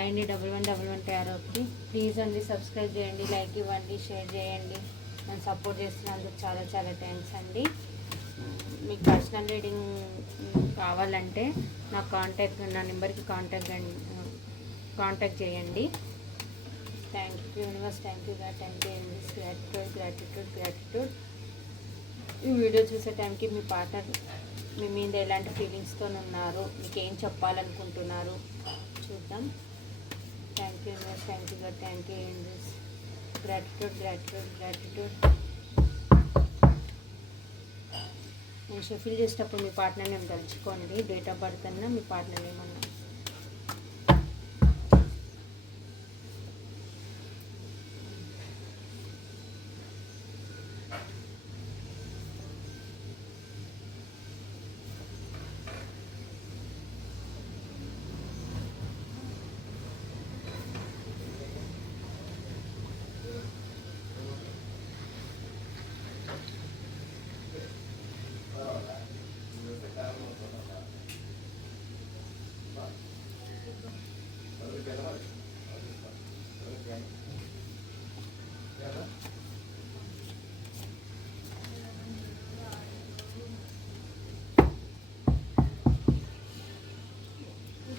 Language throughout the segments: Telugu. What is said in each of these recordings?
అండి 1111 తయారవుతుంది. ప్లీజ్ అండి సబ్స్క్రైబ్ చేయండి, లైక్ ఇవ్వండి, షేర్ చేయండి. నన్ను సపోర్ట్ చేస్తున్నందుకు చాలా చాలా థ్యాంక్స్ అండి. మీకు పర్సనల్ రీడింగ్ కావాలంటే నా నెంబర్కి కాంటాక్ట్ చేయండి. Thank you universe, thank you God, thank you universe, gratitude. ఈ వీడియో చూసే టైంకి మీ పార్ట్నర్ మీ మీద ఎలాంటి ఫీలింగ్స్తో ఉన్నారు, మీకు ఏం చెప్పాలనుకుంటున్నారు చూద్దాం. Thank you universe, thank you God, thank you universe, gratitude. నేను షఫిల్ చేసేటప్పుడు మీ పార్ట్నర్ నేమ్ తలుచుకోండి. డేట్ ఆఫ్ బర్త్ అన్నా మీ పార్ట్నర్ నేమ్ అన్నా.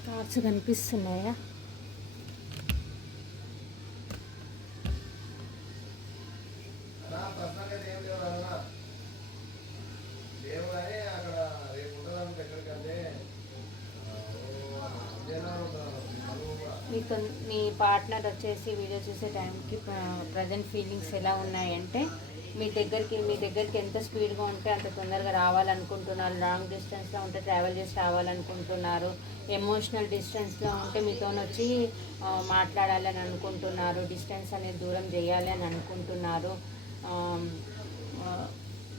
కార్డ్స్ కనిపిస్తున్నాయా? మీ పార్ట్నర్ వచ్చేసి వీడియో చూసే టైంకి ప్రజెంట్ ఫీలింగ్స్ ఎలా ఉన్నాయంటే, మీ దగ్గరికి ఎంత స్పీడ్గా ఉంటే అంత తొందరగా రావాలనుకుంటున్నారు. లాంగ్ డిస్టెన్స్లో ఉంటే ట్రావెల్ చేసి రావాలనుకుంటున్నారు. ఎమోషనల్ డిస్టెన్స్లో ఉంటే మీతో వచ్చి మాట్లాడాలని అనుకుంటున్నారు. డిస్టెన్స్ అనేది దూరం చేయాలి అని అనుకుంటున్నారు.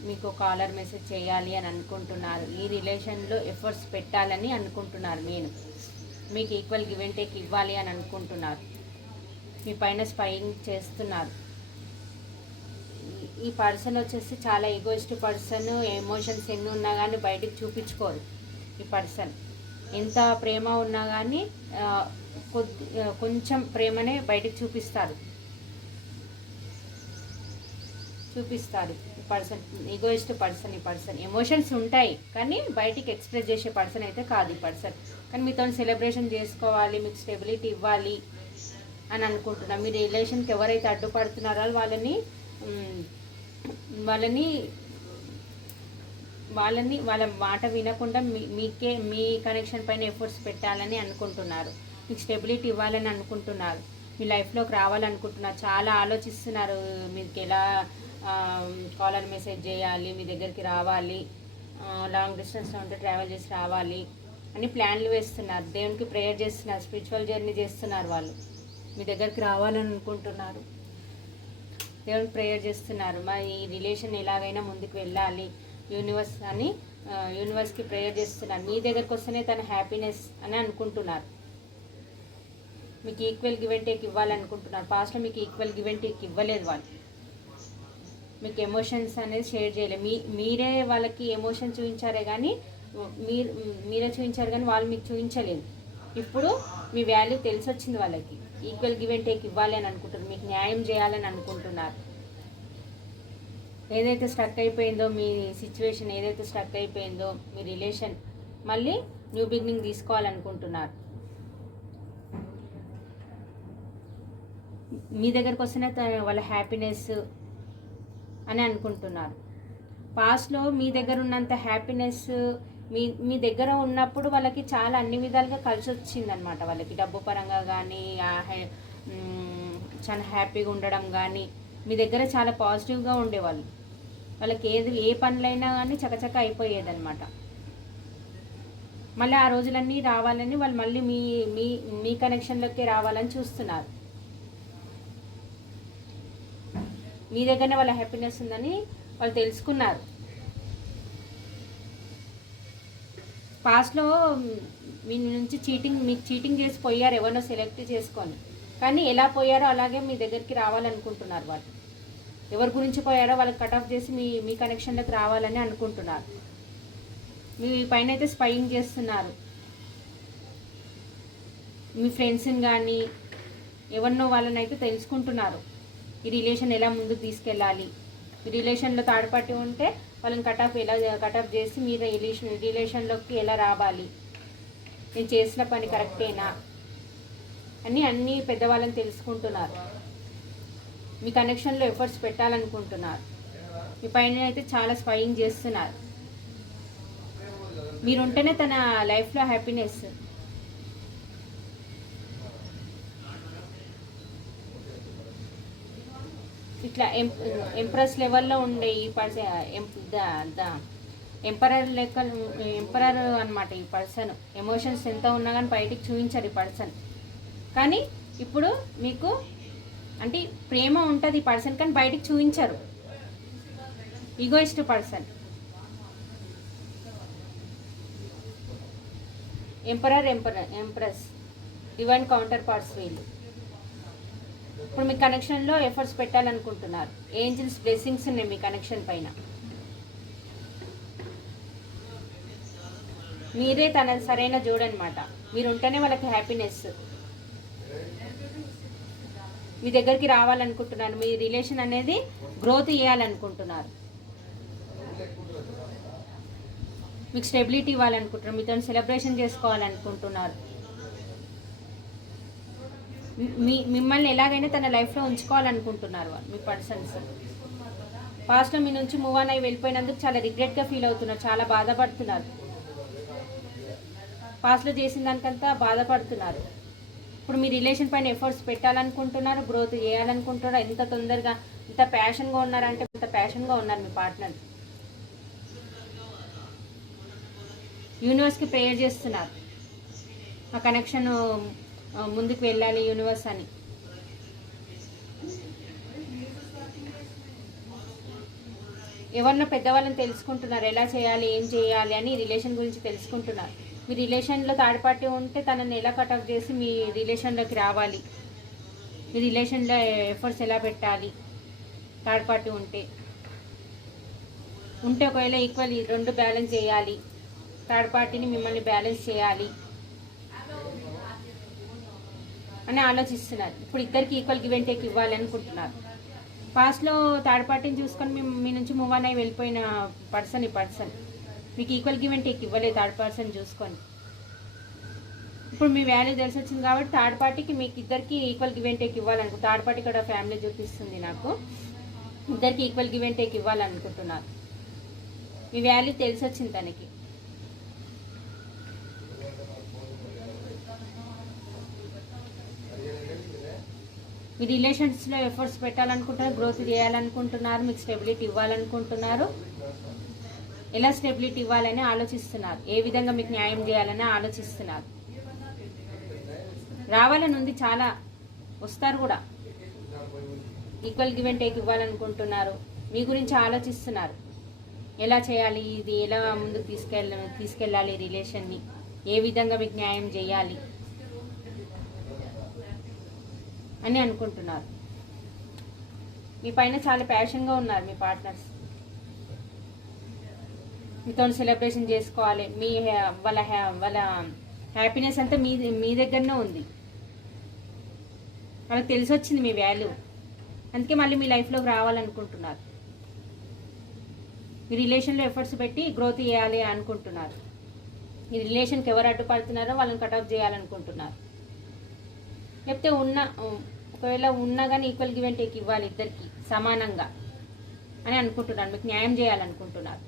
మీకు కాలర్ మెసేజ్ చేయాలి అని అనుకుంటున్నారు. ఈ రిలేషన్లో ఎఫర్ట్స్ పెట్టాలని అనుకుంటున్నారు. మీకు ఈక్వల్ గివ్ అండ్ టేక్ ఇవ్వాలి అని అనుకుంటున్నారు. మీ పైన స్పైయింగ్ చేస్తున్నారు. ఈ పర్సన్ వచ్చేసి చాలా ఈగోయిస్ట్ పర్సన్. ఎమోషన్స్ ఎన్ని ఉన్నా కానీ బయటికి చూపించుకోరు. ఈ పర్సన్ ఎంత ప్రేమ ఉన్నా కానీ కొంచెం ప్రేమనే బయటికి చూపిస్తారు. ఈ పర్సన్ ఈగోయిస్ట్ పర్సన్. ఈ పర్సన్ ఎమోషన్స్ ఉంటాయి కానీ బయటికి ఎక్స్ప్రెస్ చేసే పర్సన్ అయితే కాదు ఈ పర్సన్. కానీ మీతో సెలబ్రేషన్ చేసుకోవాలి, మీకు స్టెబిలిటీ ఇవ్వాలి అని అనుకుంటున్నాను. మీ రిలేషన్కి ఎవరైతే అడ్డుపడుతున్నారో వాళ్ళ మాట వినకుండా మీ కనెక్షన్ పైన ఎఫర్ట్స్ పెట్టాలని అనుకుంటున్నారు. మీకు స్టెబిలిటీ ఇవ్వాలని అనుకుంటున్నారు. మీ లైఫ్లోకి రావాలనుకుంటున్నారు. చాలా ఆలోచిస్తున్నారు. మీకు ఎలా కాలర్ మెసేజ్ చేయాలి, మీ దగ్గరికి రావాలి, లాంగ్ డిస్టెన్స్లో ఉంటే ట్రావెల్ చేసి రావాలి అని ప్లాన్లు వేస్తున్నారు. దేవునికి ప్రేయర్ చేస్తున్నారు. స్పిరిచువల్ జర్నీ చేస్తున్నారు. వాళ్ళు మీ దగ్గరికి రావాలని అనుకుంటున్నారు. దేవునికి ప్రేయర్ చేస్తున్నారు. మా ఈ రిలేషన్ ఎలాగైనా ముందుకు వెళ్ళాలి యూనివర్స్కి ప్రేయర్ చేస్తున్నారు. మీ దగ్గరికి వస్తేనే తన హ్యాపీనెస్ అని అనుకుంటున్నారు. మీకు ఈక్వల్ గివ్ అండ్ టేక్ ఇవ్వాలనుకుంటున్నారు. పాస్ట్లో మీకు ఈక్వల్ గివ్ అండ్ టేక్ ఇవ్వలేదు. వాళ్ళు మీకు ఎమోషన్స్ అనేది షేర్ చేయలేదు. మీరే వాళ్ళకి ఎమోషన్ చూపించారే కానీ మీరే చూపించారు కానీ వాళ్ళు మీకు చూపించలేదు. ఇప్పుడు మీ వాల్యూ తెలిసి వచ్చింది. వాళ్ళకి ఈక్వల్ గివ్ అండ్ టేక్ ఇవ్వాలి అని అనుకుంటున్నారు. మీకు న్యాయం చేయాలని అనుకుంటున్నారు. ఏదైతే స్ట్రక్ అయిపోయిందో మీ సిచ్యువేషన్, ఏదైతే స్ట్రక్ అయిపోయిందో మీ రిలేషన్, మళ్ళీ న్యూ బిగినింగ్ తీసుకోవాలనుకుంటున్నారు. మీ దగ్గరకు వస్తేనే వాళ్ళ హ్యాపీనెస్ అని అనుకుంటున్నారు. పాస్ట్లో మీ దగ్గర ఉన్నంత హ్యాపీనెస్ మీ దగ్గర ఉన్నప్పుడు వాళ్ళకి చాలా అన్ని విధాలుగా కలిసి వచ్చిందనమాట. వాళ్ళకి డబ్బు పరంగా కానీ చాలా హ్యాపీగా ఉండడం కానీ మీ దగ్గర చాలా పాజిటివ్గా ఉండేవాళ్ళు. వాళ్ళకి ఏ పనులైనా కానీ చకచక అయిపోయేదన్నమాట. మళ్ళీ ఆ రోజులన్నీ రావాలని వాళ్ళు మళ్ళీ మీ కనెక్షన్లోకి రావాలని చూస్తున్నారు. మీ దగ్గరనే వాళ్ళ హ్యాపీనెస్ ఉందని వాళ్ళు తెలుసుకున్నారు. పాస్ట్లో మీ నుంచి మీకు చీటింగ్ చేసి పోయారు, ఎవరినో సెలెక్ట్ చేసుకొని. కానీ ఎలా పోయారో అలాగే మీ దగ్గరికి రావాలనుకుంటున్నారు. వాళ్ళు ఎవరి గురించి పోయారో వాళ్ళకి కట్ ఆఫ్ చేసి మీ కనెక్షన్లోకి రావాలని అనుకుంటున్నారు. మీ పైన అయితే స్పైయింగ్ చేస్తున్నారు. మీ ఫ్రెండ్స్ని కానీ ఎవరినో వాళ్ళనైతే తెలుసుకుంటున్నారు ఈ రిలేషన్ ఎలా ముందుకు తీసుకెళ్ళాలి. ఈ రిలేషన్లో థర్డ్ పార్టీ ఉంటే వాళ్ళని కటప్ చేసి మీరు రిలేషన్లోకి ఎలా రావాలి, నేను చేసిన పని కరెక్టేనా అని అన్నీ పెద్దవాళ్ళని తెలుసుకుంటున్నారు. మీ కనెక్షన్లో ఎఫర్ట్స్ పెట్టాలనుకుంటున్నారు. మీ పైన అయితే చాలా స్పైయింగ్ చేస్తున్నారు. మీరుంటేనే తన లైఫ్లో హ్యాపీనెస్. ఇట్లా ఎంప్రెస్ లెవెల్లో ఉండే ఈ ఎంపరర్ అనమాట ఈ పర్సన్. ఎమోషన్స్ ఎంత ఉన్నా కానీ బయటికి చూపించారు ఈ పర్సన్. కానీ ఇప్పుడు మీకు అంటే ప్రేమ ఉంటుంది ఈ పర్సన్, కానీ బయటికి చూపించరు. Egoist person. Empress divine counter parts వీళ్ళు. ఇప్పుడు మీ కనెక్షన్లో ఎఫర్ట్స్ పెట్టాలనుకుంటున్నారు. ఏంజిల్స్ బ్లెస్సింగ్స్ ఉన్నాయి మీ కనెక్షన్ పైన. మీరే తన సరైన జోడనమాట. మీరు ఉంటేనే వాళ్ళకి హ్యాపీనెస్. మీ దగ్గరికి రావాలనుకుంటున్నారు. మీ రిలేషన్ అనేది గ్రోత్ చేయాలనుకుంటున్నారు. మీకు స్టెబిలిటీ ఇవ్వాలనుకుంటున్నారు. మీతో సెలబ్రేషన్ చేసుకోవాలనుకుంటున్నారు. మిమ్మల్ని ఎలాగైనా తన లైఫ్లో ఉంచుకోవాలనుకుంటున్నారు మీ పర్సన్స్. పాస్ట్లో మీ నుంచి మూవ్ ఆన్ అయ్యి వెళ్ళిపోయినందుకు చాలా రిగ్రెట్గా ఫీల్ అవుతున్నారు. చాలా బాధపడుతున్నారు. పాస్ట్లో చేసిన దానికంతా బాధపడుతున్నారు. ఇప్పుడు మీ రిలేషన్ పైన ఎఫర్ట్స్ పెట్టాలనుకుంటున్నారు, గ్రోత్ చేయాలనుకుంటున్నారు. ఎంత తొందరగా ఎంత ప్యాషన్గా ఉన్నారంటే అంత ప్యాషన్గా ఉన్నారు మీ పార్ట్నర్. యూనివర్స్కి ప్రేయర్ చేస్తున్నారు. ఆ కనెక్షన్ ముందుకు వెళ్ళాలి యూనివర్స్ అని. ఎవరినో పెద్దవాళ్ళని తెలుసుకుంటున్నారు. ఎలా చేయాలి, ఏం చేయాలి అని రిలేషన్ గురించి తెలుసుకుంటున్నారు. మీ రిలేషన్లో థర్డ్ పార్టీ ఉంటే తనని ఎలా కటప్ చేసి మీ రిలేషన్లోకి రావాలి, మీ రిలేషన్లో ఎఫర్ట్స్ ఎలా పెట్టాలి. థర్డ్ పార్టీ ఉంటే ఒకవేళ ఈక్వల్ రెండు బ్యాలెన్స్ చేయాలి. థర్డ్ పార్టీని మిమ్మల్ని బ్యాలెన్స్ చేయాలి అని ఆలోచిస్తున్నారు. ఇప్పుడు ఇద్దరికి ఈక్వల్ గివ్ అండ్ టేక్ ఇవ్వాలి అనుకుంటున్నారు. పాస్ట్లో థర్డ్ పార్టీని చూసుకొని మీ నుంచి మూవ్ ఆన్ అయ్యి వెళ్ళిపోయిన పర్సన్ ఈ పర్సన్ మీకు ఈక్వల్ గివ్ అండ్ టేక్ ఇవ్వలేదు. థర్డ్ పర్సన్ చూసుకొని ఇప్పుడు మీ వాల్యూ తెలిసి వచ్చింది కాబట్టి థర్డ్ పార్టీకి మీకు ఇద్దరికి ఈక్వల్ గివ్ అండ్ టేక్ ఇవ్వాలనుకో. థర్డ్ పార్టీ కూడా ఫ్యామిలీ చూపిస్తుంది నాకు. ఇద్దరికి ఈక్వల్ గివ్ అండ్ టేక్ ఇవ్వాలనుకుంటున్నారు. మీ వాల్యూ తెలిసి వచ్చింది తనకి. మీ రిలేషన్స్లో ఎఫర్ట్స్ పెట్టాలనుకుంటున్నారు, గ్రోత్ చేయాలనుకుంటున్నారు, మీకు స్టెబిలిటీ ఇవ్వాలనుకుంటున్నారు. ఎలా స్టెబిలిటీ ఇవ్వాలని ఆలోచిస్తున్నారు. ఏ విధంగా మీకు న్యాయం చేయాలని ఆలోచిస్తున్నారు. రావాలని ఉంది, చాలా వస్తారు కూడా. ఈక్వల్ గివ్ అండ్ టేక్ ఇవ్వాలనుకుంటున్నారు. మీ గురించి ఆలోచిస్తున్నారు. ఎలా చేయాలి, ఇది ఎలా ముందుకు తీసుకెళ్ళాలి రిలేషన్ని, ఏ విధంగా మీకు న్యాయం చేయాలి అని అనుకుంటున్నారు. మీ పైన చాలా ప్యాషన్గా ఉన్నారు మీ పార్ట్నర్స్. మీతో సెలబ్రేషన్ చేసుకోవాలి. వాళ్ళ హ్యాపీనెస్ అంతా మీ దగ్గరనే ఉంది. వాళ్ళకి తెలిసి వచ్చింది మీ వాల్యూ. అందుకే మళ్ళీ మీ లైఫ్లోకి రావాలనుకుంటున్నారు. మీ రిలేషన్లో ఎఫర్ట్స్ పెట్టి గ్రోత్ చేయాలి అనుకుంటున్నారు. మీ రిలేషన్కి ఎవరు అడ్డుపడుతున్నారో వాళ్ళని కటప్ చేయాలనుకుంటున్నారు. లేకపోతే ఒకవేళ ఉన్నా కానీ ఈక్వల్ గివ్ అండ్ టేక్ ఇవ్వాలి ఇద్దరికి సమానంగా అని అనుకుంటున్నారు. మీకు న్యాయం చేయాలనుకుంటున్నారు.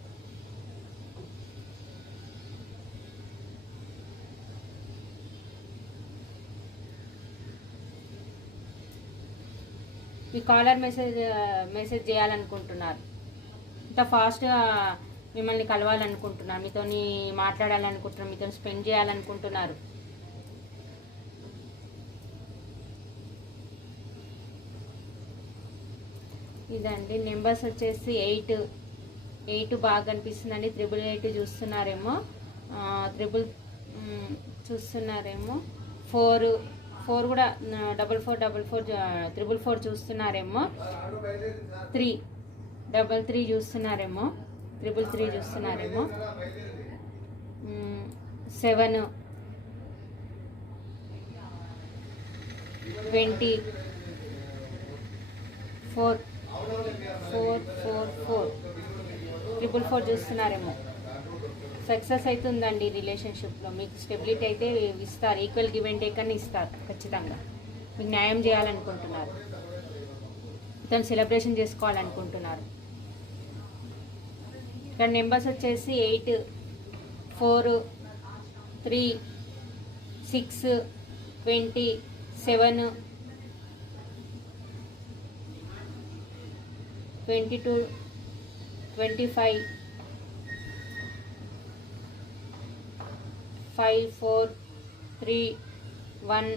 మీ కాలర్ మెసేజ్ చేయాలనుకుంటున్నారు. ఇంకా ఫాస్ట్గా మిమ్మల్ని కలవాలనుకుంటున్నారు. మీతో మాట్లాడాలనుకుంటున్నారు. మీతో స్పెండ్ చేయాలనుకుంటున్నారు. ఇదండి నెంబర్స్ వచ్చేసి 8 బాగా కనిపిస్తుందండి. 888 చూస్తున్నారేమో, చూస్తున్నారేమో. 4 కూడా 4444 444 చూస్తున్నారేమో. 333 చూస్తున్నారేమో. 333 చూస్తున్నారేమో. 7 20 4 4 4 4 4 చూస్తున్నారేమో. సక్సెస్ అవుతుందండి రిలేషన్షిప్లో. మీకు స్టెబిలిటీ అయితే ఇస్తారు, ఈక్వల్ గివ్ అండ్ టేక్ అని ఇస్తారు ఖచ్చితంగా. మీకు న్యాయం చేయాలనుకుంటున్నారు, తను సెలబ్రేషన్ చేసుకోవాలనుకుంటున్నారు. ఇక్కడ నెంబర్స్ వచ్చేసి 8 4 3 6 20 7 22 25 5 4 3 1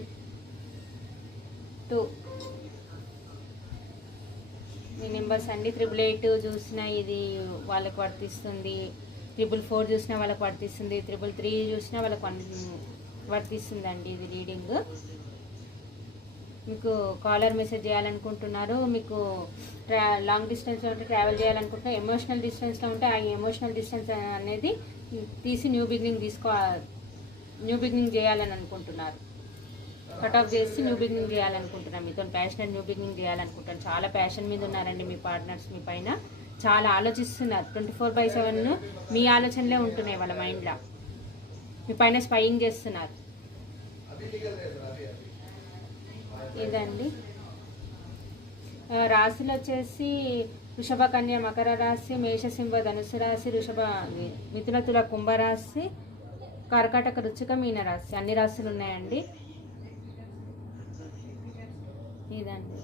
2 మీ నెంబర్స్ అండి. 888 చూసినా ఇది వాళ్ళకి వర్తిస్తుంది, 444 చూసినా వాళ్ళకి వర్తిస్తుంది, 333 చూసినా వాళ్ళకి వర్తిస్తుందండి ఇది రీడింగ్. మీకు కాలర్ మెసేజ్ చేయాలనుకుంటున్నారు, మీకు లాంగ్ డిస్టెన్స్లో ఉంటే ట్రావెల్ చేయాలనుకుంటున్నారు, ఎమోషనల్ డిస్టెన్స్లో ఉంటే ఆ ఎమోషనల్ డిస్టెన్స్ అనేది తీసి న్యూ బిగినింగ్ చేయాలని అనుకుంటున్నారు. కట్ ఆఫ్ చేసి న్యూ బిగినింగ్ చేయాలనుకుంటున్నాను, మీతో ప్యాషనెట్ న్యూ బిగినింగ్ చేయాలనుకుంటాను. చాలా ప్యాషన్ మీద ఉన్నారండి మీ పార్ట్నర్స్, మీ పైన చాలా ఆలోచిస్తున్నారు. 24/7 మీ ఆలోచనలే ఉంటున్నాయి వాళ్ళ మైండ్లో, మీ పైన స్పైయింగ్ చేస్తున్నారు. ఇదండి రాశులు వచ్చేసి వృషభ, కన్య, మకర రాశి, మేషసింహ, ధనుసు రాశి, మిథున, తుల, కుంభరాశి, కర్కాటక, వృశ్చిక, మీన రాశి, అన్ని రాశులు ఉన్నాయండి. ఇదండి.